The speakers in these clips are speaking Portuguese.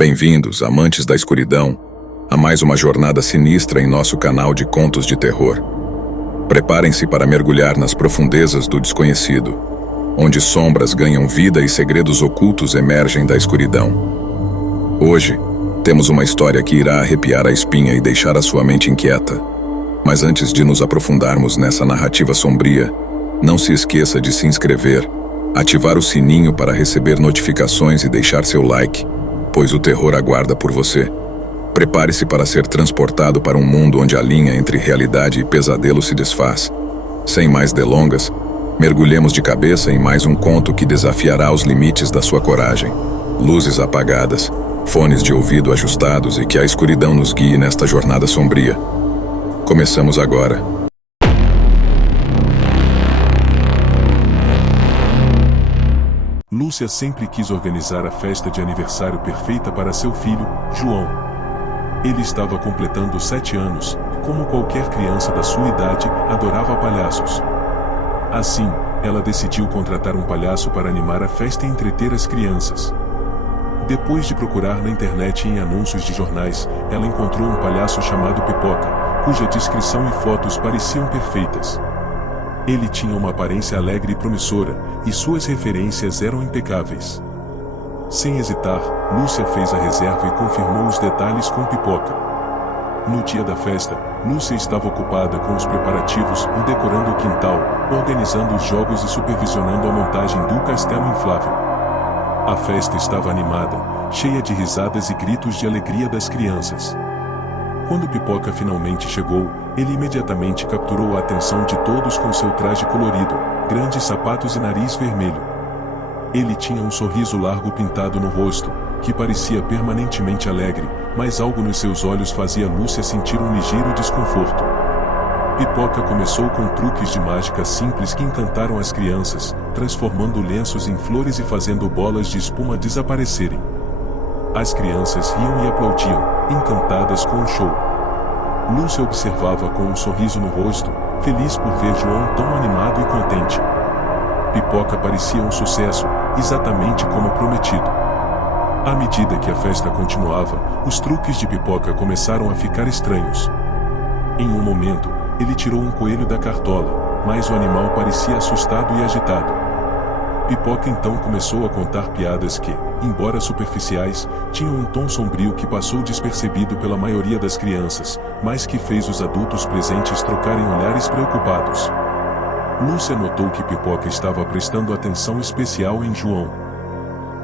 Bem-vindos, amantes da escuridão, a mais uma jornada sinistra em nosso canal de contos de terror. Preparem-se para mergulhar nas profundezas do desconhecido, onde sombras ganham vida e segredos ocultos emergem da escuridão. Hoje, temos uma história que irá arrepiar a espinha e deixar a sua mente inquieta. Mas antes de nos aprofundarmos nessa narrativa sombria, não se esqueça de se inscrever, ativar o sininho para receber notificações e deixar seu like, pois o terror aguarda por você. Prepare-se para ser transportado para um mundo onde a linha entre realidade e pesadelo se desfaz. Sem mais delongas, mergulhemos de cabeça em mais um conto que desafiará os limites da sua coragem. Luzes apagadas, fones de ouvido ajustados e que a escuridão nos guie nesta jornada sombria. Começamos agora. Lúcia sempre quis organizar a festa de aniversário perfeita para seu filho, João. Ele estava completando 7 anos, e como qualquer criança da sua idade, adorava palhaços. Assim, ela decidiu contratar um palhaço para animar a festa e entreter as crianças. Depois de procurar na internet e em anúncios de jornais, ela encontrou um palhaço chamado Pipoca, cuja descrição e fotos pareciam perfeitas. Ele tinha uma aparência alegre e promissora, e suas referências eram impecáveis. Sem hesitar, Lúcia fez a reserva e confirmou os detalhes com Pipoca. No dia da festa, Lúcia estava ocupada com os preparativos, decorando o quintal, organizando os jogos e supervisionando a montagem do castelo inflável. A festa estava animada, cheia de risadas e gritos de alegria das crianças. Quando Pipoca finalmente chegou, ele imediatamente capturou a atenção de todos com seu traje colorido, grandes sapatos e nariz vermelho. Ele tinha um sorriso largo pintado no rosto, que parecia permanentemente alegre, mas algo nos seus olhos fazia Lúcia sentir um ligeiro desconforto. Pipoca começou com truques de mágica simples que encantaram as crianças, transformando lenços em flores e fazendo bolas de espuma desaparecerem. As crianças riam e aplaudiam, encantadas com o show. Lúcia observava com um sorriso no rosto, feliz por ver João tão animado e contente. Pipoca parecia um sucesso, exatamente como prometido. À medida que a festa continuava, os truques de Pipoca começaram a ficar estranhos. Em um momento, ele tirou um coelho da cartola, mas o animal parecia assustado e agitado. Pipoca então começou a contar piadas que, embora superficiais, tinham um tom sombrio que passou despercebido pela maioria das crianças, mas que fez os adultos presentes trocarem olhares preocupados. Lúcia notou que Pipoca estava prestando atenção especial em João.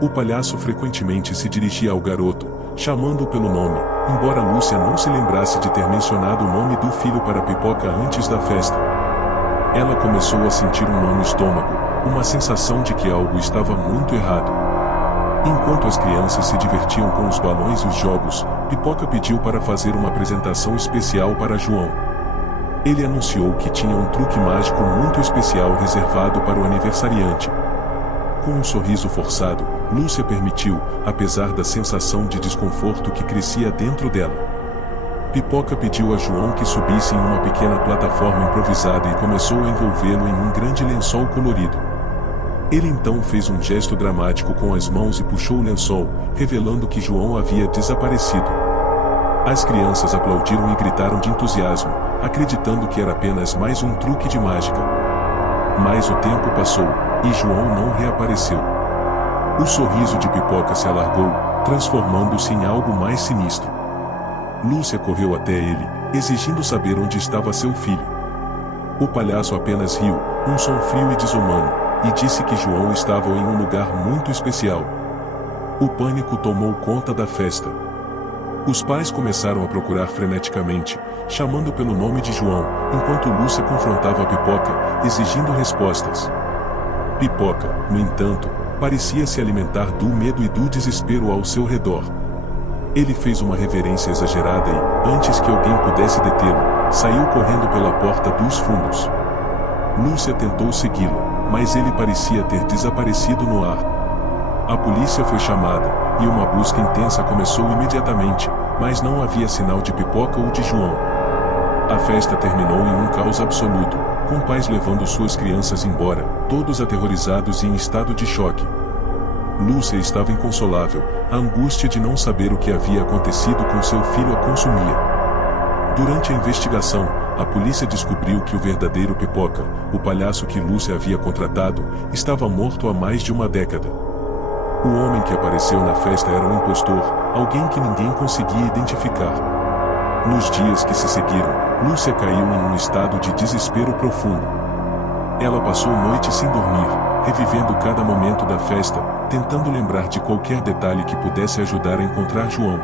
O palhaço frequentemente se dirigia ao garoto, chamando-o pelo nome, embora Lúcia não se lembrasse de ter mencionado o nome do filho para Pipoca antes da festa. Ela começou a sentir um nó no estômago, uma sensação de que algo estava muito errado. Enquanto as crianças se divertiam com os balões e os jogos, Pipoca pediu para fazer uma apresentação especial para João. Ele anunciou que tinha um truque mágico muito especial reservado para o aniversariante. Com um sorriso forçado, Lúcia permitiu, apesar da sensação de desconforto que crescia dentro dela. Pipoca pediu a João que subisse em uma pequena plataforma improvisada e começou a envolvê-lo em um grande lençol colorido. Ele então fez um gesto dramático com as mãos e puxou o lençol, revelando que João havia desaparecido. As crianças aplaudiram e gritaram de entusiasmo, acreditando que era apenas mais um truque de mágica. Mas o tempo passou, e João não reapareceu. O sorriso de Pipoca se alargou, transformando-se em algo mais sinistro. Lúcia correu até ele, exigindo saber onde estava seu filho. O palhaço apenas riu, um som frio e desumano, e disse que João estava em um lugar muito especial. O pânico tomou conta da festa. Os pais começaram a procurar freneticamente, chamando pelo nome de João, enquanto Lúcia confrontava a Pipoca, exigindo respostas. Pipoca, no entanto, parecia se alimentar do medo e do desespero ao seu redor. Ele fez uma reverência exagerada e, antes que alguém pudesse detê-lo, saiu correndo pela porta dos fundos. Lúcia tentou segui-lo, mas ele parecia ter desaparecido no ar. A polícia foi chamada, e uma busca intensa começou imediatamente, mas não havia sinal de Pipoca ou de João. A festa terminou em um caos absoluto, com pais levando suas crianças embora, todos aterrorizados e em estado de choque. Lúcia estava inconsolável, a angústia de não saber o que havia acontecido com seu filho a consumia. Durante a investigação, a polícia descobriu que o verdadeiro Pipoca, o palhaço que Lúcia havia contratado, estava morto há mais de uma década. O homem que apareceu na festa era um impostor, alguém que ninguém conseguia identificar. Nos dias que se seguiram, Lúcia caiu em um estado de desespero profundo. Ela passou noites sem dormir, revivendo cada momento da festa, tentando lembrar de qualquer detalhe que pudesse ajudar a encontrar João.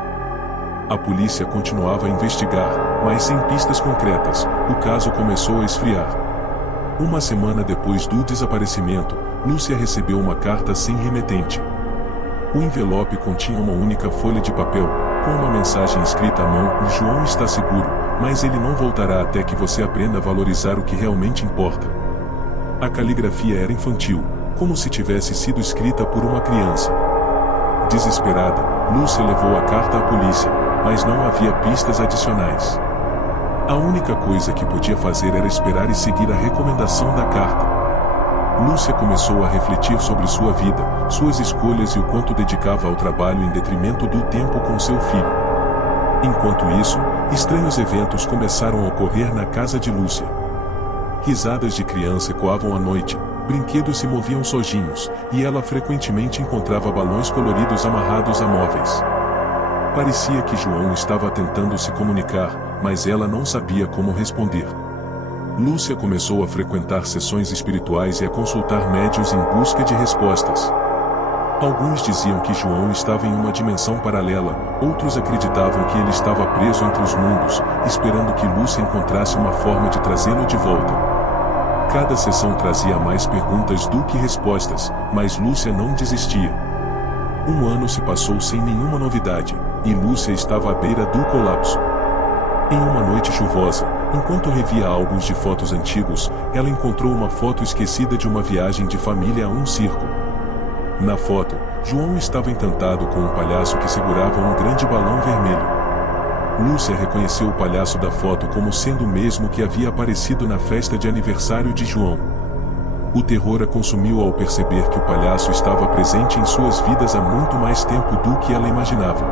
A polícia continuava a investigar, mas sem pistas concretas, o caso começou a esfriar. Uma semana depois do desaparecimento, Lúcia recebeu uma carta sem remetente. O envelope continha uma única folha de papel, com uma mensagem escrita à mão: João está seguro, mas ele não voltará até que você aprenda a valorizar o que realmente importa. A caligrafia era infantil, como se tivesse sido escrita por uma criança. Desesperada, Lúcia levou a carta à polícia, mas não havia pistas adicionais. A única coisa que podia fazer era esperar e seguir a recomendação da carta. Lúcia começou a refletir sobre sua vida, suas escolhas e o quanto dedicava ao trabalho em detrimento do tempo com seu filho. Enquanto isso, estranhos eventos começaram a ocorrer na casa de Lúcia. Risadas de criança ecoavam à noite, brinquedos se moviam sozinhos, e ela frequentemente encontrava balões coloridos amarrados a móveis. Parecia que João estava tentando se comunicar, mas ela não sabia como responder. Lúcia começou a frequentar sessões espirituais e a consultar médiuns em busca de respostas. Alguns diziam que João estava em uma dimensão paralela, outros acreditavam que ele estava preso entre os mundos, esperando que Lúcia encontrasse uma forma de trazê-lo de volta. Cada sessão trazia mais perguntas do que respostas, mas Lúcia não desistia. Um ano se passou sem nenhuma novidade, e Lúcia estava à beira do colapso. Em uma noite chuvosa, enquanto revia álbuns de fotos antigos, ela encontrou uma foto esquecida de uma viagem de família a um circo. Na foto, João estava encantado com um palhaço que segurava um grande balão vermelho. Lúcia reconheceu o palhaço da foto como sendo o mesmo que havia aparecido na festa de aniversário de João. O terror a consumiu ao perceber que o palhaço estava presente em suas vidas há muito mais tempo do que ela imaginava.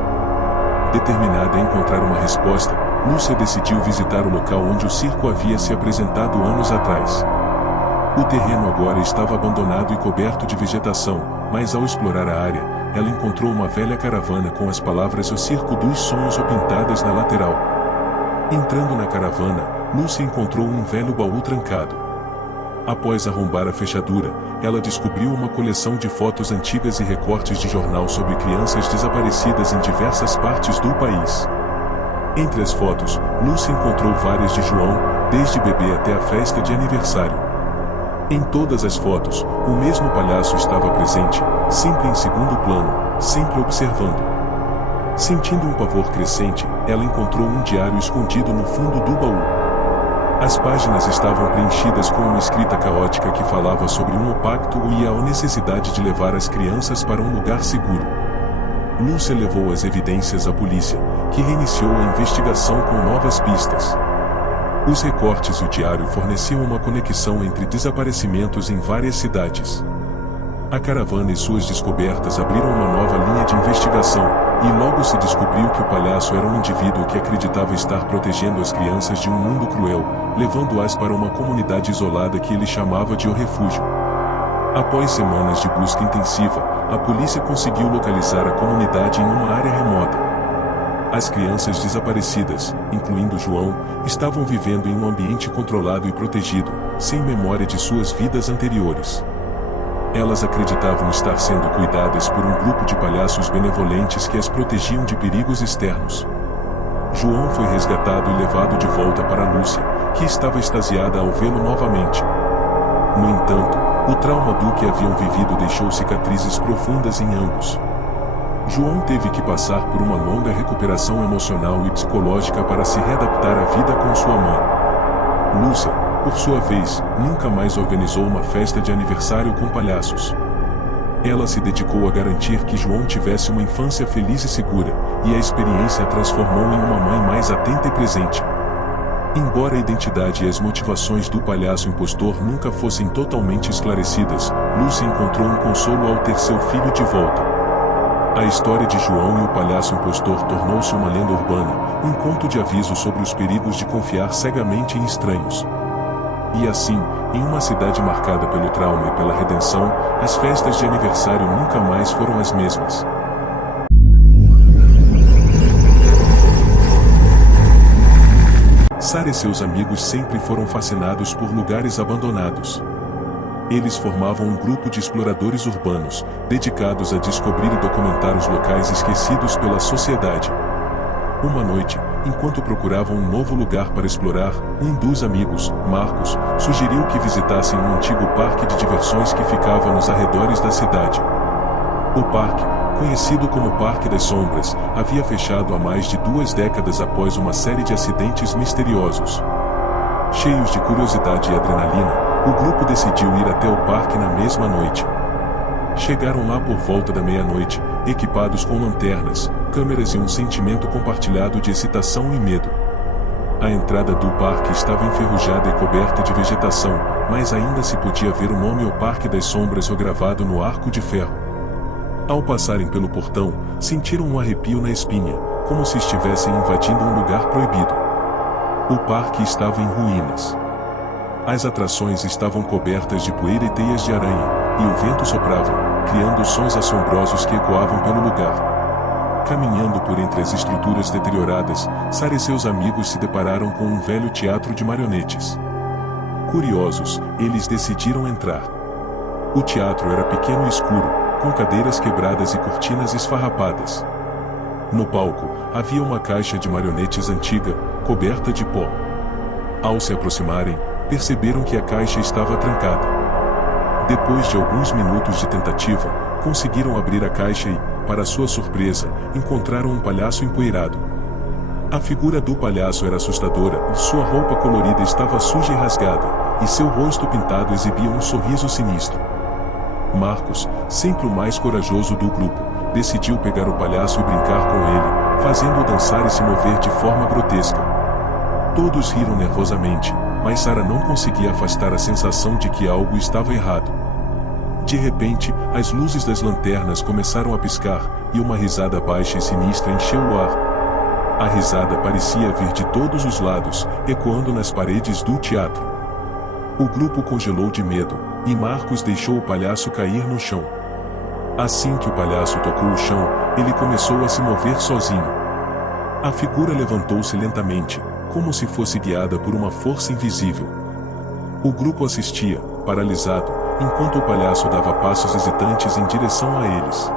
Determinada a encontrar uma resposta, Lúcia decidiu visitar o local onde o circo havia se apresentado anos atrás. O terreno agora estava abandonado e coberto de vegetação, mas ao explorar a área, ela encontrou uma velha caravana com as palavras "O Circo dos Sonhos" pintadas na lateral. Entrando na caravana, Lúcia encontrou um velho baú trancado. Após arrombar a fechadura, ela descobriu uma coleção de fotos antigas e recortes de jornal sobre crianças desaparecidas em diversas partes do país. Entre as fotos, Lúcia encontrou várias de João, desde bebê até a festa de aniversário. Em todas as fotos, o mesmo palhaço estava presente, sempre em segundo plano, sempre observando. Sentindo um pavor crescente, ela encontrou um diário escondido no fundo do baú. As páginas estavam preenchidas com uma escrita caótica que falava sobre um pacto e a necessidade de levar as crianças para um lugar seguro. Lúcia levou as evidências à polícia, que reiniciou a investigação com novas pistas. Os recortes e o diário forneciam uma conexão entre desaparecimentos em várias cidades. A caravana e suas descobertas abriram uma nova linha de investigação, e logo se descobriu que o palhaço era um indivíduo que acreditava estar protegendo as crianças de um mundo cruel, levando-as para uma comunidade isolada que ele chamava de O Refúgio. Após semanas de busca intensiva, a polícia conseguiu localizar a comunidade em uma área remota. As crianças desaparecidas, incluindo João, estavam vivendo em um ambiente controlado e protegido, sem memória de suas vidas anteriores. Elas acreditavam estar sendo cuidadas por um grupo de palhaços benevolentes que as protegiam de perigos externos. João foi resgatado e levado de volta para Lúcia, que estava extasiada ao vê-lo novamente. No entanto, o trauma do que haviam vivido deixou cicatrizes profundas em ambos. João teve que passar por uma longa recuperação emocional e psicológica para se readaptar à vida com sua mãe. Lúcia, por sua vez, nunca mais organizou uma festa de aniversário com palhaços. Ela se dedicou a garantir que João tivesse uma infância feliz e segura, e a experiência a transformou em uma mãe mais atenta e presente. Embora a identidade e as motivações do palhaço impostor nunca fossem totalmente esclarecidas, Lucy encontrou um consolo ao ter seu filho de volta. A história de João e o palhaço impostor tornou-se uma lenda urbana, um conto de aviso sobre os perigos de confiar cegamente em estranhos. E assim, em uma cidade marcada pelo trauma e pela redenção, as festas de aniversário nunca mais foram as mesmas. Sarah e seus amigos sempre foram fascinados por lugares abandonados. Eles formavam um grupo de exploradores urbanos, dedicados a descobrir e documentar os locais esquecidos pela sociedade. Uma noite, enquanto procuravam um novo lugar para explorar, um dos amigos, Marcos, sugeriu que visitassem um antigo parque de diversões que ficava nos arredores da cidade. O parque, conhecido como Parque das Sombras, havia fechado há mais de 2 décadas após uma série de acidentes misteriosos. Cheios de curiosidade e adrenalina, o grupo decidiu ir até o parque na mesma noite. Chegaram lá por volta da meia-noite, equipados com lanternas, câmeras e um sentimento compartilhado de excitação e medo. A entrada do parque estava enferrujada e coberta de vegetação, mas ainda se podia ver o nome O Parque das Sombras gravado no arco de ferro. Ao passarem pelo portão, sentiram um arrepio na espinha, como se estivessem invadindo um lugar proibido. O parque estava em ruínas. As atrações estavam cobertas de poeira e teias de aranha, e o vento soprava, criando sons assombrosos que ecoavam pelo lugar. Caminhando por entre as estruturas deterioradas, Sarah e seus amigos se depararam com um velho teatro de marionetes. Curiosos, eles decidiram entrar. O teatro era pequeno e escuro, com cadeiras quebradas e cortinas esfarrapadas. No palco, havia uma caixa de marionetes antiga, coberta de pó. Ao se aproximarem, perceberam que a caixa estava trancada. Depois de alguns minutos de tentativa, conseguiram abrir a caixa e, para sua surpresa, encontraram um palhaço empoeirado. A figura do palhaço era assustadora, sua roupa colorida estava suja e rasgada, e seu rosto pintado exibia um sorriso sinistro. Marcos, sempre o mais corajoso do grupo, decidiu pegar o palhaço e brincar com ele, fazendo-o dançar e se mover de forma grotesca. Todos riram nervosamente, mas Sarah não conseguia afastar a sensação de que algo estava errado. De repente, as luzes das lanternas começaram a piscar, e uma risada baixa e sinistra encheu o ar. A risada parecia vir de todos os lados, ecoando nas paredes do teatro. O grupo congelou de medo, e Marcos deixou o palhaço cair no chão. Assim que o palhaço tocou o chão, ele começou a se mover sozinho. A figura levantou-se lentamente, como se fosse guiada por uma força invisível. O grupo assistia, paralisado, enquanto o palhaço dava passos hesitantes em direção a eles.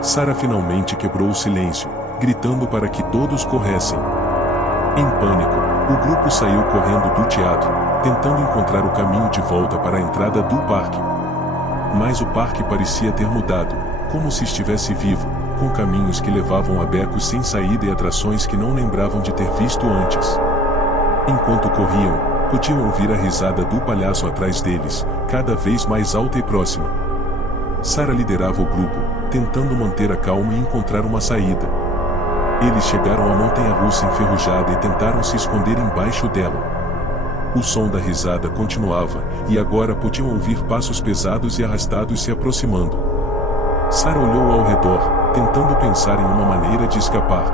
Sarah finalmente quebrou o silêncio, gritando para que todos corressem. Em pânico, o grupo saiu correndo do teatro, tentando encontrar o caminho de volta para a entrada do parque. Mas o parque parecia ter mudado, como se estivesse vivo, com caminhos que levavam a becos sem saída e atrações que não lembravam de ter visto antes. Enquanto corriam, podiam ouvir a risada do palhaço atrás deles, cada vez mais alta e próxima. Sarah liderava o grupo, tentando manter a calma e encontrar uma saída. Eles chegaram à montanha-russa enferrujada e tentaram se esconder embaixo dela. O som da risada continuava, e agora podiam ouvir passos pesados e arrastados se aproximando. Sarah olhou ao redor, tentando pensar em uma maneira de escapar.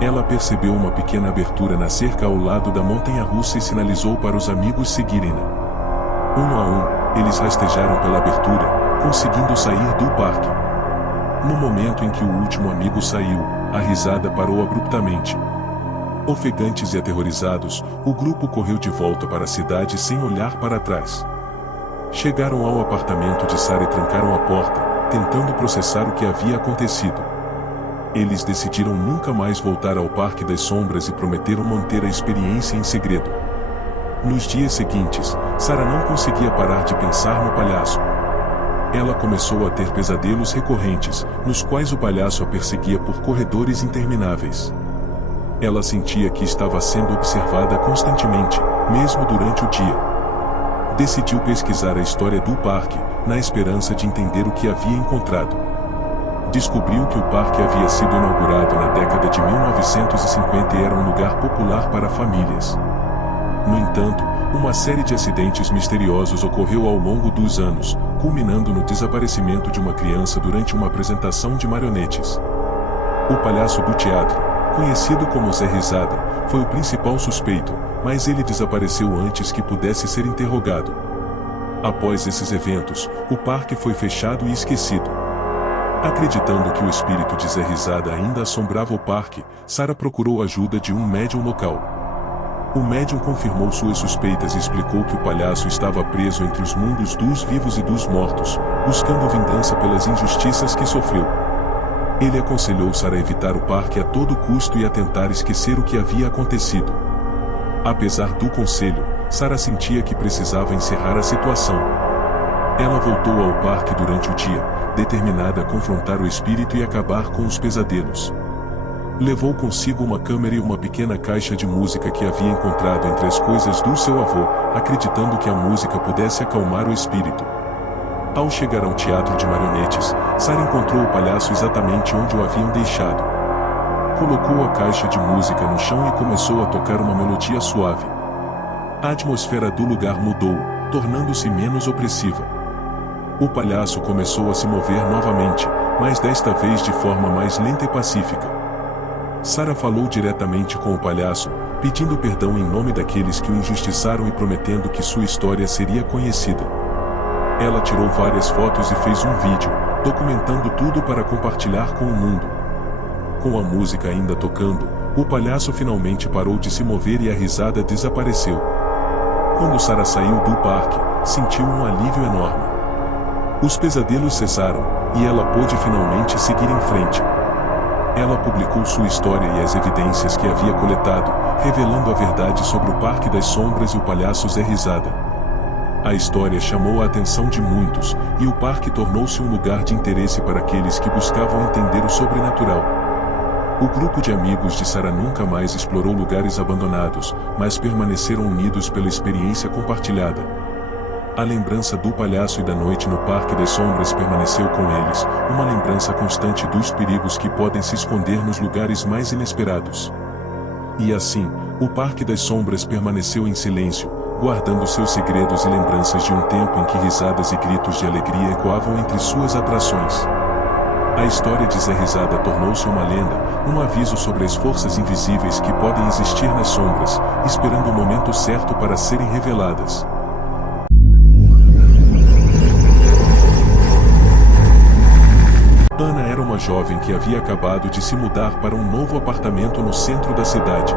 Ela percebeu uma pequena abertura na cerca ao lado da montanha-russa e sinalizou para os amigos seguirem-na. Um a um, eles rastejaram pela abertura, conseguindo sair do parque. No momento em que o último amigo saiu, a risada parou abruptamente. Ofegantes e aterrorizados, o grupo correu de volta para a cidade sem olhar para trás. Chegaram ao apartamento de Sarah e trancaram a porta, tentando processar o que havia acontecido. Eles decidiram nunca mais voltar ao Parque das Sombras e prometeram manter a experiência em segredo. Nos dias seguintes, Sarah não conseguia parar de pensar no palhaço. Ela começou a ter pesadelos recorrentes, nos quais o palhaço a perseguia por corredores intermináveis. Ela sentia que estava sendo observada constantemente, mesmo durante o dia. Decidiu pesquisar a história do parque, na esperança de entender o que havia encontrado. descobriu que o parque havia sido inaugurado na década de 1950 e era um lugar popular para famílias. No entanto, uma série de acidentes misteriosos ocorreu ao longo dos anos, culminando no desaparecimento de uma criança durante uma apresentação de marionetes. O palhaço do teatro, conhecido como Zé Risada, foi o principal suspeito, mas ele desapareceu antes que pudesse ser interrogado. Após esses eventos, o parque foi fechado e esquecido. Acreditando que o espírito de Zé Risada ainda assombrava o parque, Sarah procurou a ajuda de um médium local. O médium confirmou suas suspeitas e explicou que o palhaço estava preso entre os mundos dos vivos e dos mortos, buscando vingança pelas injustiças que sofreu. Ele aconselhou Sarah a evitar o parque a todo custo e a tentar esquecer o que havia acontecido. Apesar do conselho, Sarah sentia que precisava encerrar a situação. Ela voltou ao parque durante o dia, determinada a confrontar o espírito e acabar com os pesadelos. Levou consigo uma câmera e uma pequena caixa de música que havia encontrado entre as coisas do seu avô, acreditando que a música pudesse acalmar o espírito. Ao chegar ao teatro de marionetes, Sarah encontrou o palhaço exatamente onde o haviam deixado. Colocou a caixa de música no chão e começou a tocar uma melodia suave. A atmosfera do lugar mudou, tornando-se menos opressiva. O palhaço começou a se mover novamente, mas desta vez de forma mais lenta e pacífica. Sarah falou diretamente com o palhaço, pedindo perdão em nome daqueles que o injustiçaram e prometendo que sua história seria conhecida. Ela tirou várias fotos e fez um vídeo, documentando tudo para compartilhar com o mundo. Com a música ainda tocando, o palhaço finalmente parou de se mover e a risada desapareceu. Quando Sarah saiu do parque, sentiu um alívio enorme. Os pesadelos cessaram, e ela pôde finalmente seguir em frente. Ela publicou sua história e as evidências que havia coletado, revelando a verdade sobre o Parque das Sombras e o palhaço Zé Risada. A história chamou a atenção de muitos, e o parque tornou-se um lugar de interesse para aqueles que buscavam entender o sobrenatural. O grupo de amigos de Sarah nunca mais explorou lugares abandonados, mas permaneceram unidos pela experiência compartilhada. A lembrança do palhaço e da noite no Parque das Sombras permaneceu com eles, uma lembrança constante dos perigos que podem se esconder nos lugares mais inesperados. E assim, o Parque das Sombras permaneceu em silêncio, guardando seus segredos e lembranças de um tempo em que risadas e gritos de alegria ecoavam entre suas atrações. A história de Zé Risada tornou-se uma lenda, um aviso sobre as forças invisíveis que podem existir nas sombras, esperando o momento certo para serem reveladas. Ana era uma jovem que havia acabado de se mudar para um novo apartamento no centro da cidade.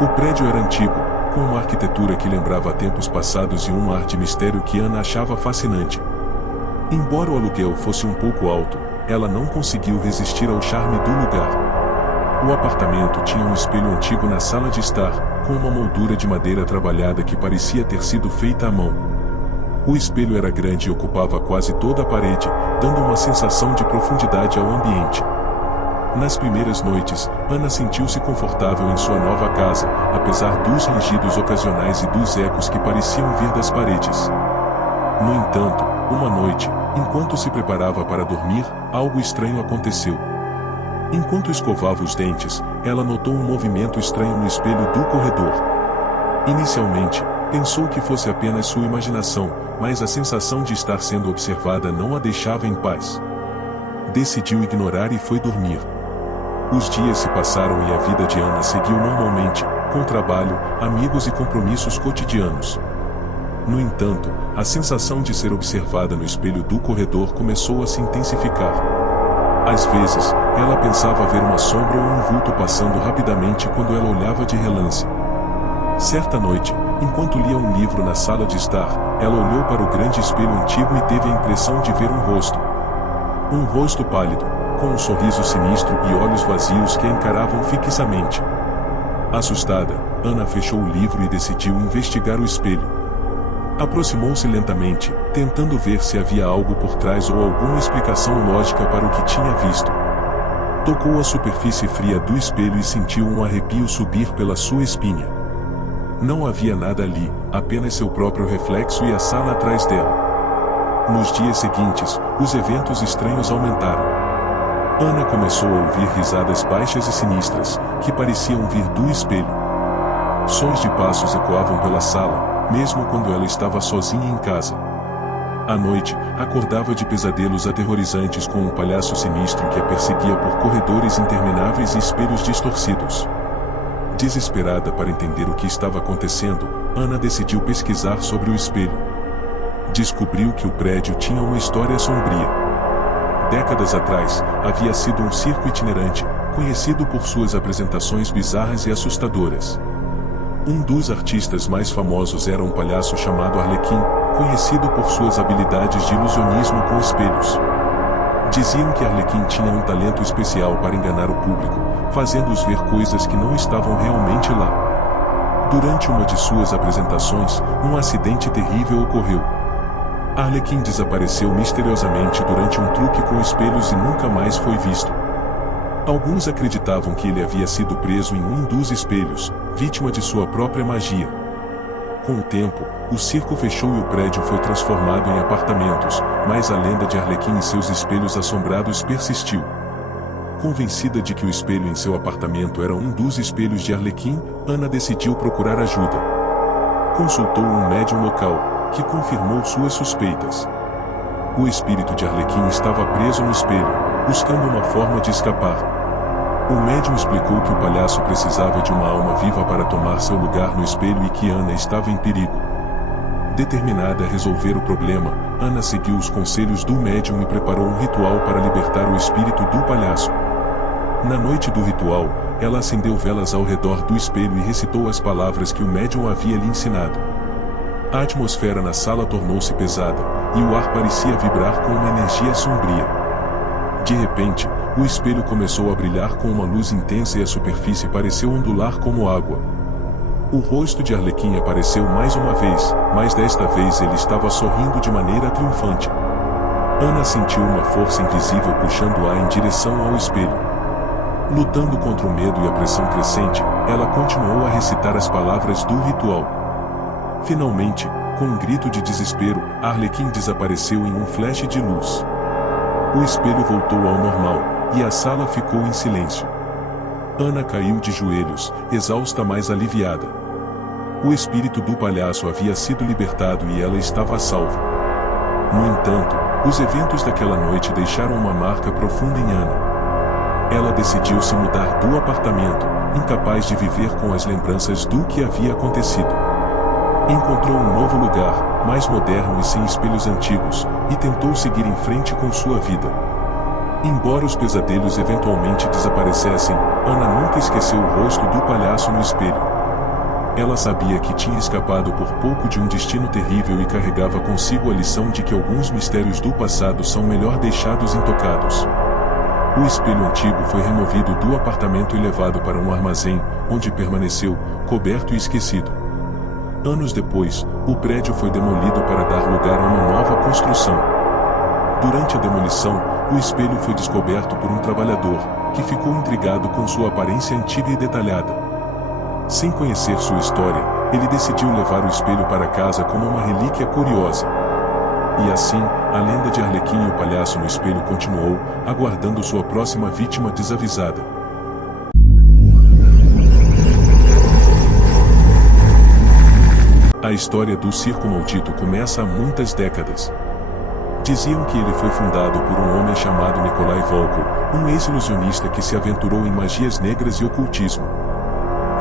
O prédio era antigo, com uma arquitetura que lembrava tempos passados e um ar de mistério que Ana achava fascinante. Embora o aluguel fosse um pouco alto, ela não conseguiu resistir ao charme do lugar. O apartamento tinha um espelho antigo na sala de estar, com uma moldura de madeira trabalhada que parecia ter sido feita à mão. O espelho era grande e ocupava quase toda a parede, dando uma sensação de profundidade ao ambiente. Nas primeiras noites, Ana sentiu-se confortável em sua nova casa, apesar dos rangidos ocasionais e dos ecos que pareciam vir das paredes. No entanto, uma noite, enquanto se preparava para dormir, algo estranho aconteceu. Enquanto escovava os dentes, ela notou um movimento estranho no espelho do corredor. Inicialmente, pensou que fosse apenas sua imaginação, mas a sensação de estar sendo observada não a deixava em paz. Decidiu ignorar e foi dormir. Os dias se passaram e a vida de Ana seguiu normalmente, com trabalho, amigos e compromissos cotidianos. No entanto, a sensação de ser observada no espelho do corredor começou a se intensificar. Às vezes, ela pensava ver uma sombra ou um vulto passando rapidamente quando ela olhava de relance. Certa noite, enquanto lia um livro na sala de estar, ela olhou para o grande espelho antigo e teve a impressão de ver um rosto. Um rosto pálido, com um sorriso sinistro e olhos vazios que a encaravam fixamente. Assustada, Ana fechou o livro e decidiu investigar o espelho. Aproximou-se lentamente, tentando ver se havia algo por trás ou alguma explicação lógica para o que tinha visto. Tocou a superfície fria do espelho e sentiu um arrepio subir pela sua espinha. Não havia nada ali, apenas seu próprio reflexo e a sala atrás dela. Nos dias seguintes, os eventos estranhos aumentaram. Ana começou a ouvir risadas baixas e sinistras, que pareciam vir do espelho. Sons de passos ecoavam pela sala, mesmo quando ela estava sozinha em casa. À noite, acordava de pesadelos aterrorizantes com um palhaço sinistro que a perseguia por corredores intermináveis e espelhos distorcidos. Desesperada para entender o que estava acontecendo, Ana decidiu pesquisar sobre o espelho. Descobriu que o prédio tinha uma história sombria. Décadas atrás, havia sido um circo itinerante, conhecido por suas apresentações bizarras e assustadoras. Um dos artistas mais famosos era um palhaço chamado Arlequim, conhecido por suas habilidades de ilusionismo com espelhos. Diziam que Arlequim tinha um talento especial para enganar o público, fazendo-os ver coisas que não estavam realmente lá. Durante uma de suas apresentações, um acidente terrível ocorreu. Arlequim desapareceu misteriosamente durante um truque com espelhos e nunca mais foi visto. Alguns acreditavam que ele havia sido preso em um dos espelhos, vítima de sua própria magia. Com o tempo, o circo fechou e o prédio foi transformado em apartamentos, mas a lenda de Arlequim e seus espelhos assombrados persistiu. Convencida de que o espelho em seu apartamento era um dos espelhos de Arlequim, Ana decidiu procurar ajuda. Consultou um médium local, que confirmou suas suspeitas. O espírito de Arlequim estava preso no espelho, buscando uma forma de escapar. O médium explicou que o palhaço precisava de uma alma viva para tomar seu lugar no espelho e que Ana estava em perigo. Determinada a resolver o problema, Ana seguiu os conselhos do médium e preparou um ritual para libertar o espírito do palhaço. Na noite do ritual, ela acendeu velas ao redor do espelho e recitou as palavras que o médium havia lhe ensinado. A atmosfera na sala tornou-se pesada, e o ar parecia vibrar com uma energia sombria. De repente, o espelho começou a brilhar com uma luz intensa e a superfície pareceu ondular como água. O rosto de Arlequim apareceu mais uma vez, mas desta vez ele estava sorrindo de maneira triunfante. Ana sentiu uma força invisível puxando-a em direção ao espelho. Lutando contra o medo e a pressão crescente, ela continuou a recitar as palavras do ritual. Finalmente, com um grito de desespero, Arlequim desapareceu em um flash de luz. O espelho voltou ao normal, e a sala ficou em silêncio. Ana caiu de joelhos, exausta mas aliviada. O espírito do palhaço havia sido libertado e ela estava a salvo. No entanto, os eventos daquela noite deixaram uma marca profunda em Ana. Ela decidiu se mudar do apartamento, incapaz de viver com as lembranças do que havia acontecido. Encontrou um novo lugar, mais moderno e sem espelhos antigos, e tentou seguir em frente com sua vida. Embora os pesadelos eventualmente desaparecessem, Ana nunca esqueceu o rosto do palhaço no espelho. Ela sabia que tinha escapado por pouco de um destino terrível e carregava consigo a lição de que alguns mistérios do passado são melhor deixados intocados. O espelho antigo foi removido do apartamento e levado para um armazém, onde permaneceu, coberto e esquecido. Anos depois, o prédio foi demolido para dar lugar a uma nova construção. Durante a demolição, o espelho foi descoberto por um trabalhador, que ficou intrigado com sua aparência antiga e detalhada. Sem conhecer sua história, ele decidiu levar o espelho para casa como uma relíquia curiosa. E assim, a lenda de Arlequim e o palhaço no espelho continuou, aguardando sua próxima vítima desavisada. A história do Circo Maldito começa há muitas décadas. Diziam que ele foi fundado por um homem chamado Nikolai Volkov, um ex-ilusionista que se aventurou em magias negras e ocultismo.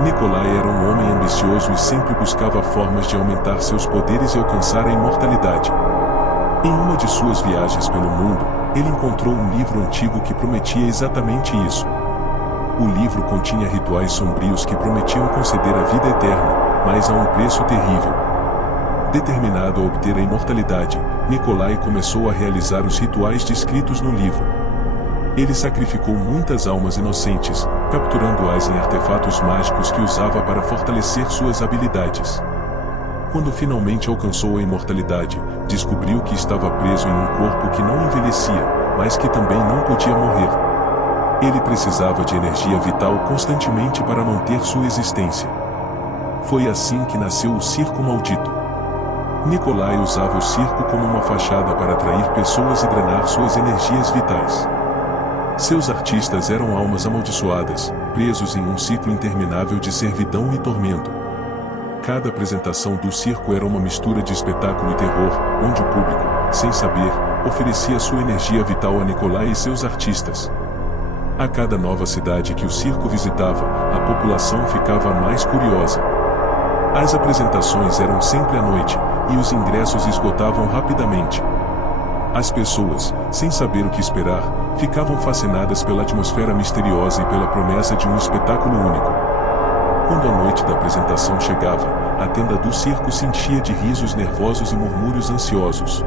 Nikolai era um homem ambicioso e sempre buscava formas de aumentar seus poderes e alcançar a imortalidade. Em uma de suas viagens pelo mundo, ele encontrou um livro antigo que prometia exatamente isso. O livro continha rituais sombrios que prometiam conceder a vida eterna, mas a um preço terrível. Determinado a obter a imortalidade, Nikolai começou a realizar os rituais descritos no livro. Ele sacrificou muitas almas inocentes, capturando-as em artefatos mágicos que usava para fortalecer suas habilidades. Quando finalmente alcançou a imortalidade, descobriu que estava preso em um corpo que não envelhecia, mas que também não podia morrer. Ele precisava de energia vital constantemente para manter sua existência. Foi assim que nasceu o Circo Maldito. Nikolai usava o circo como uma fachada para atrair pessoas e drenar suas energias vitais. Seus artistas eram almas amaldiçoadas, presos em um ciclo interminável de servidão e tormento. Cada apresentação do circo era uma mistura de espetáculo e terror, onde o público, sem saber, oferecia sua energia vital a Nikolai e seus artistas. A cada nova cidade que o circo visitava, a população ficava mais curiosa. As apresentações eram sempre à noite, e os ingressos esgotavam rapidamente. As pessoas, sem saber o que esperar, ficavam fascinadas pela atmosfera misteriosa e pela promessa de um espetáculo único. Quando a noite da apresentação chegava, a tenda do circo se enchia de risos nervosos e murmúrios ansiosos.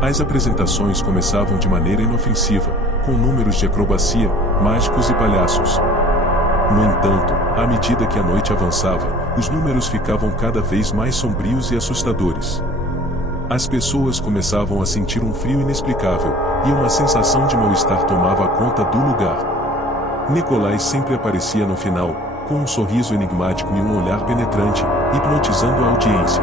As apresentações começavam de maneira inofensiva, com números de acrobacia, mágicos e palhaços. No entanto, à medida que a noite avançava, os números ficavam cada vez mais sombrios e assustadores. As pessoas começavam a sentir um frio inexplicável, e uma sensação de mal-estar tomava conta do lugar. Nikolai sempre aparecia no final, com um sorriso enigmático e um olhar penetrante, hipnotizando a audiência.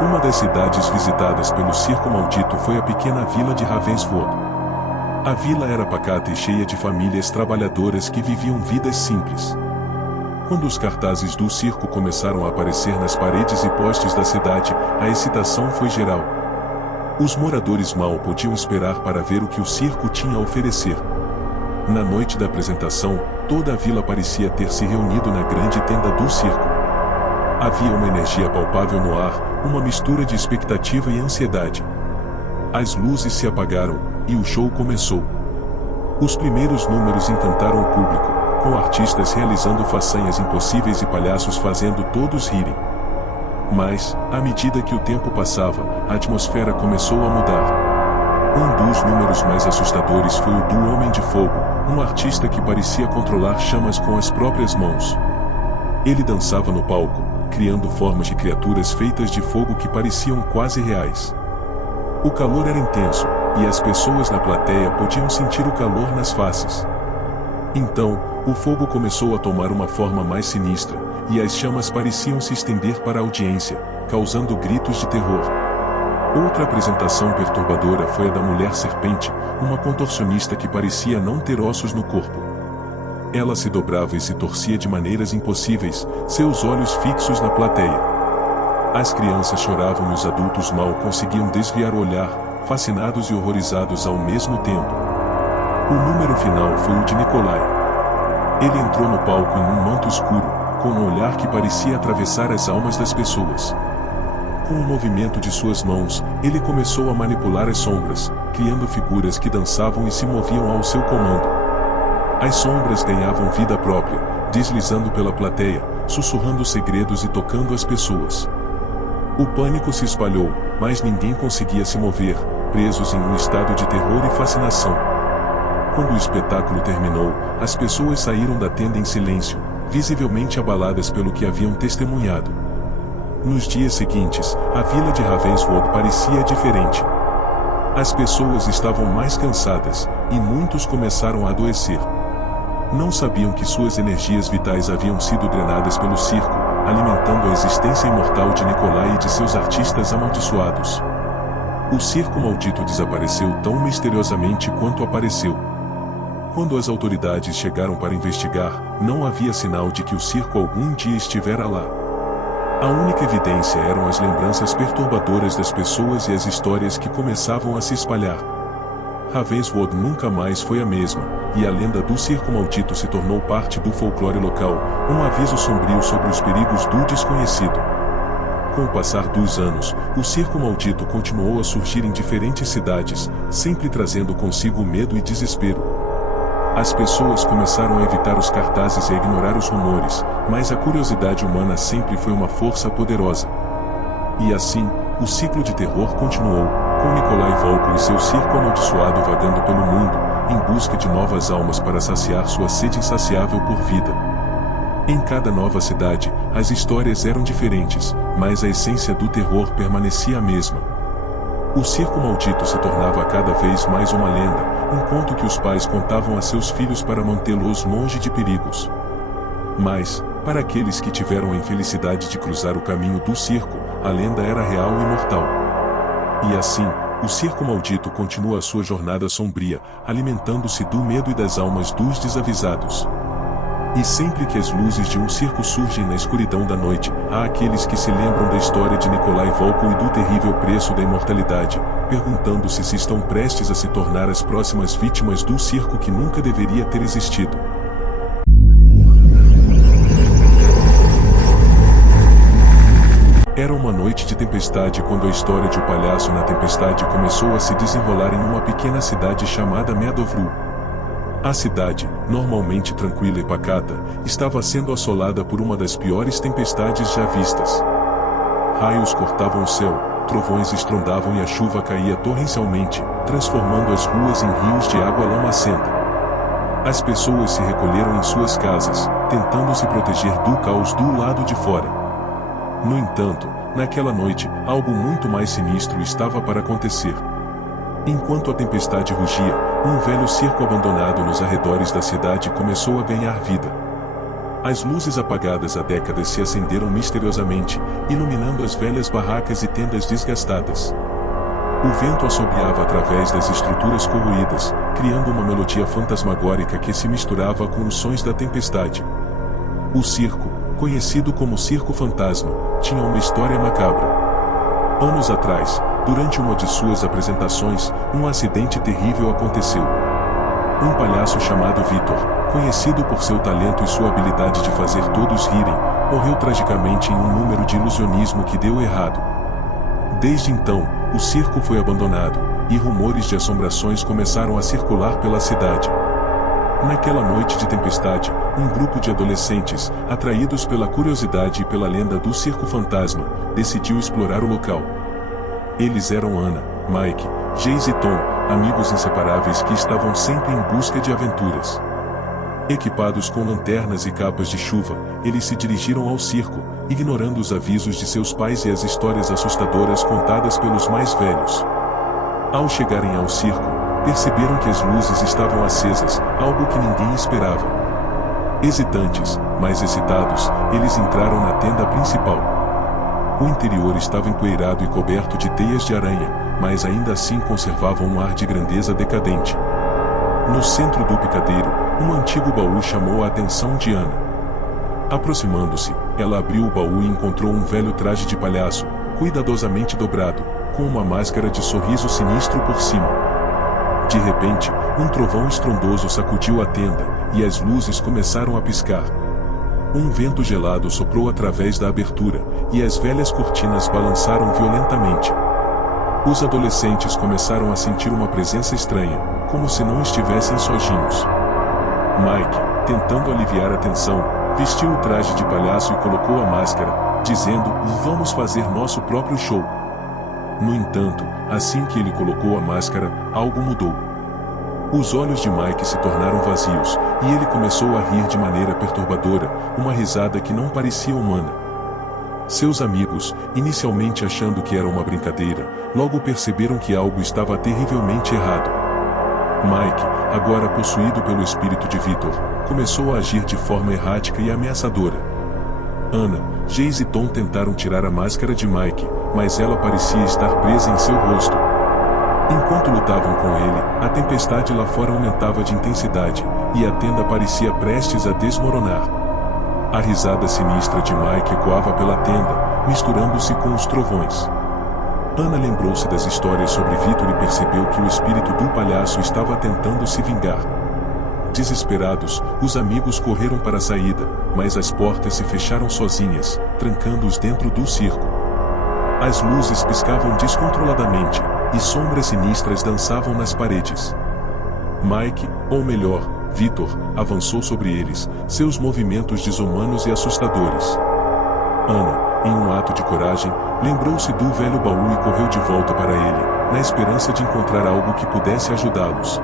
Uma das cidades visitadas pelo circo maldito foi a pequena vila de Ravenswood. A vila era pacata e cheia de famílias trabalhadoras que viviam vidas simples. Quando os cartazes do circo começaram a aparecer nas paredes e postes da cidade, a excitação foi geral. Os moradores mal podiam esperar para ver o que o circo tinha a oferecer. Na noite da apresentação, toda a vila parecia ter se reunido na grande tenda do circo. Havia uma energia palpável no ar, uma mistura de expectativa e ansiedade. As luzes se apagaram, e o show começou. Os primeiros números encantaram o público, com artistas realizando façanhas impossíveis e palhaços fazendo todos rirem. Mas, à medida que o tempo passava, a atmosfera começou a mudar. Um dos números mais assustadores foi o do Homem de Fogo, um artista que parecia controlar chamas com as próprias mãos. Ele dançava no palco, criando formas de criaturas feitas de fogo que pareciam quase reais. O calor era intenso, e as pessoas na plateia podiam sentir o calor nas faces. Então, o fogo começou a tomar uma forma mais sinistra, e as chamas pareciam se estender para a audiência, causando gritos de terror. Outra apresentação perturbadora foi a da Mulher Serpente, uma contorcionista que parecia não ter ossos no corpo. Ela se dobrava e se torcia de maneiras impossíveis, seus olhos fixos na plateia. As crianças choravam e os adultos mal conseguiam desviar o olhar, fascinados e horrorizados ao mesmo tempo. O número final foi o de Nikolai. Ele entrou no palco em um manto escuro, com um olhar que parecia atravessar as almas das pessoas. Com o movimento de suas mãos, ele começou a manipular as sombras, criando figuras que dançavam e se moviam ao seu comando. As sombras ganhavam vida própria, deslizando pela plateia, sussurrando segredos e tocando as pessoas. O pânico se espalhou, mas ninguém conseguia se mover, presos em um estado de terror e fascinação. Quando o espetáculo terminou, as pessoas saíram da tenda em silêncio, visivelmente abaladas pelo que haviam testemunhado. Nos dias seguintes, a vila de Ravenswood parecia diferente. As pessoas estavam mais cansadas, e muitos começaram a adoecer. Não sabiam que suas energias vitais haviam sido drenadas pelo circo, alimentando a existência imortal de Nikolai e de seus artistas amaldiçoados. O circo maldito desapareceu tão misteriosamente quanto apareceu. Quando as autoridades chegaram para investigar, não havia sinal de que o circo algum dia estivera lá. A única evidência eram as lembranças perturbadoras das pessoas e as histórias que começavam a se espalhar. Ravenswood nunca mais foi a mesma, e a lenda do circo maldito se tornou parte do folclore local, um aviso sombrio sobre os perigos do desconhecido. Com o passar dos anos, o circo maldito continuou a surgir em diferentes cidades, sempre trazendo consigo medo e desespero. As pessoas começaram a evitar os cartazes e a ignorar os rumores, mas a curiosidade humana sempre foi uma força poderosa. E assim, o ciclo de terror continuou, com Nikolai Volko e seu circo amaldiçoado vagando pelo mundo, em busca de novas almas para saciar sua sede insaciável por vida. Em cada nova cidade, as histórias eram diferentes, mas a essência do terror permanecia a mesma. O circo maldito se tornava cada vez mais uma lenda, um conto que os pais contavam a seus filhos para mantê-los longe de perigos. Mas, para aqueles que tiveram a infelicidade de cruzar o caminho do circo, a lenda era real e mortal. E assim, o circo maldito continua a sua jornada sombria, alimentando-se do medo e das almas dos desavisados. E sempre que as luzes de um circo surgem na escuridão da noite, há aqueles que se lembram da história de Nikolai Volkov e do terrível preço da imortalidade, perguntando-se se estão prestes a se tornar as próximas vítimas do circo que nunca deveria ter existido. Era uma noite de tempestade quando a história de O Palhaço na Tempestade começou a se desenrolar em uma pequena cidade chamada Meadowvru. A cidade, normalmente tranquila e pacata, estava sendo assolada por uma das piores tempestades já vistas. Raios cortavam o céu, trovões estrondavam e a chuva caía torrencialmente, transformando as ruas em rios de água lamacenta. As pessoas se recolheram em suas casas, tentando se proteger do caos do lado de fora. No entanto, naquela noite, algo muito mais sinistro estava para acontecer. Enquanto a tempestade rugia, um velho circo abandonado nos arredores da cidade começou a ganhar vida. As luzes apagadas há décadas se acenderam misteriosamente, iluminando as velhas barracas e tendas desgastadas. O vento assobiava através das estruturas corroídas, criando uma melodia fantasmagórica que se misturava com os sons da tempestade. O circo, conhecido como Circo Fantasma, tinha uma história macabra. Anos atrás, durante uma de suas apresentações, um acidente terrível aconteceu. Um palhaço chamado Vitor, conhecido por seu talento e sua habilidade de fazer todos rirem, morreu tragicamente em um número de ilusionismo que deu errado. Desde então, o circo foi abandonado, e rumores de assombrações começaram a circular pela cidade. Naquela noite de tempestade, um grupo de adolescentes, atraídos pela curiosidade e pela lenda do Circo Fantasma, decidiu explorar o local. Eles eram Anna, Mike, Jace e Tom, amigos inseparáveis que estavam sempre em busca de aventuras. Equipados com lanternas e capas de chuva, eles se dirigiram ao circo, ignorando os avisos de seus pais e as histórias assustadoras contadas pelos mais velhos. Ao chegarem ao circo, perceberam que as luzes estavam acesas, algo que ninguém esperava. Hesitantes, mas excitados, eles entraram na tenda principal. O interior estava empoeirado e coberto de teias de aranha, mas ainda assim conservava um ar de grandeza decadente. No centro do picadeiro, um antigo baú chamou a atenção de Anna. Aproximando-se, ela abriu o baú e encontrou um velho traje de palhaço, cuidadosamente dobrado, com uma máscara de sorriso sinistro por cima. De repente, um trovão estrondoso sacudiu a tenda, e as luzes começaram a piscar. Um vento gelado soprou através da abertura, e as velhas cortinas balançaram violentamente. Os adolescentes começaram a sentir uma presença estranha, como se não estivessem sozinhos. Mike, tentando aliviar a tensão, vestiu o traje de palhaço e colocou a máscara, dizendo: "Vamos fazer nosso próprio show." No entanto, assim que ele colocou a máscara, algo mudou. Os olhos de Mike se tornaram vazios, e ele começou a rir de maneira perturbadora, uma risada que não parecia humana. Seus amigos, inicialmente achando que era uma brincadeira, logo perceberam que algo estava terrivelmente errado. Mike, agora possuído pelo espírito de Vitor, começou a agir de forma errática e ameaçadora. Anna, Jace e Tom tentaram tirar a máscara de Mike, mas ela parecia estar presa em seu rosto. Enquanto lutavam com ele, a tempestade lá fora aumentava de intensidade, e a tenda parecia prestes a desmoronar. A risada sinistra de Mike ecoava pela tenda, misturando-se com os trovões. Anna lembrou-se das histórias sobre Vitor e percebeu que o espírito do palhaço estava tentando se vingar. Desesperados, os amigos correram para a saída, mas as portas se fecharam sozinhas, trancando-os dentro do circo. As luzes piscavam descontroladamente, e sombras sinistras dançavam nas paredes. Mike, ou melhor, Vitor, avançou sobre eles, seus movimentos desumanos e assustadores. Anna, em um ato de coragem, lembrou-se do velho baú e correu de volta para ele, na esperança de encontrar algo que pudesse ajudá-los.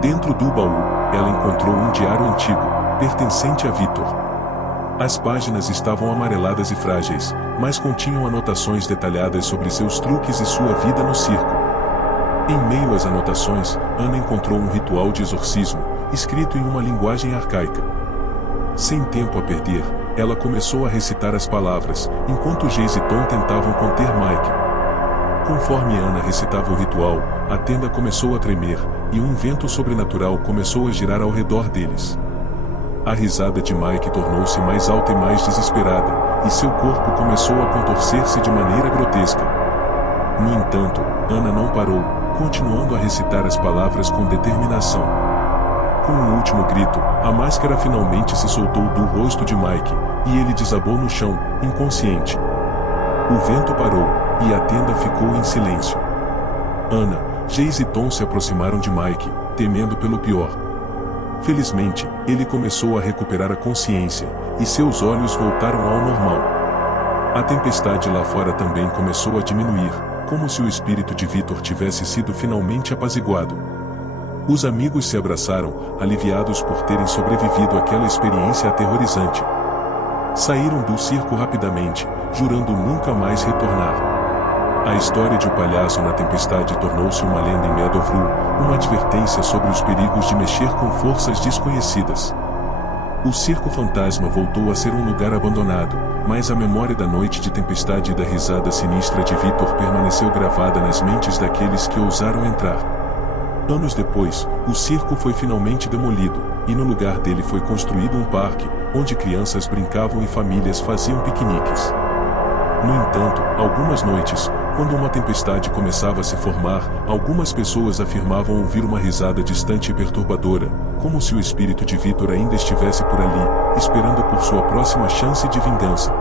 Dentro do baú, ela encontrou um diário antigo, pertencente a Vitor. As páginas estavam amareladas e frágeis, mas continham anotações detalhadas sobre seus truques e sua vida no circo. Em meio às anotações, Anna encontrou um ritual de exorcismo, escrito em uma linguagem arcaica. Sem tempo a perder, ela começou a recitar as palavras, enquanto Jace e Tom tentavam conter Mike. Conforme Ana recitava o ritual, a tenda começou a tremer, e um vento sobrenatural começou a girar ao redor deles. A risada de Mike tornou-se mais alta e mais desesperada, e seu corpo começou a contorcer-se de maneira grotesca. No entanto, Ana não parou, continuando a recitar as palavras com determinação. Com um último grito, a máscara finalmente se soltou do rosto de Mike, e ele desabou no chão, inconsciente. O vento parou, e a tenda ficou em silêncio. Ana, Jace e Tom se aproximaram de Mike, temendo pelo pior. Felizmente, ele começou a recuperar a consciência, e seus olhos voltaram ao normal. A tempestade lá fora também começou a diminuir, como se o espírito de Victor tivesse sido finalmente apaziguado. Os amigos se abraçaram, aliviados por terem sobrevivido àquela experiência aterrorizante. Saíram do circo rapidamente, jurando nunca mais retornar. A história de O Palhaço na Tempestade tornou-se uma lenda em Meadowville, uma advertência sobre os perigos de mexer com forças desconhecidas. O circo fantasma voltou a ser um lugar abandonado, mas a memória da noite de tempestade e da risada sinistra de Victor permaneceu gravada nas mentes daqueles que ousaram entrar. Anos depois, o circo foi finalmente demolido, e no lugar dele foi construído um parque, onde crianças brincavam e famílias faziam piqueniques. No entanto, algumas noites, quando uma tempestade começava a se formar, algumas pessoas afirmavam ouvir uma risada distante e perturbadora, como se o espírito de Victor ainda estivesse por ali, esperando por sua próxima chance de vingança.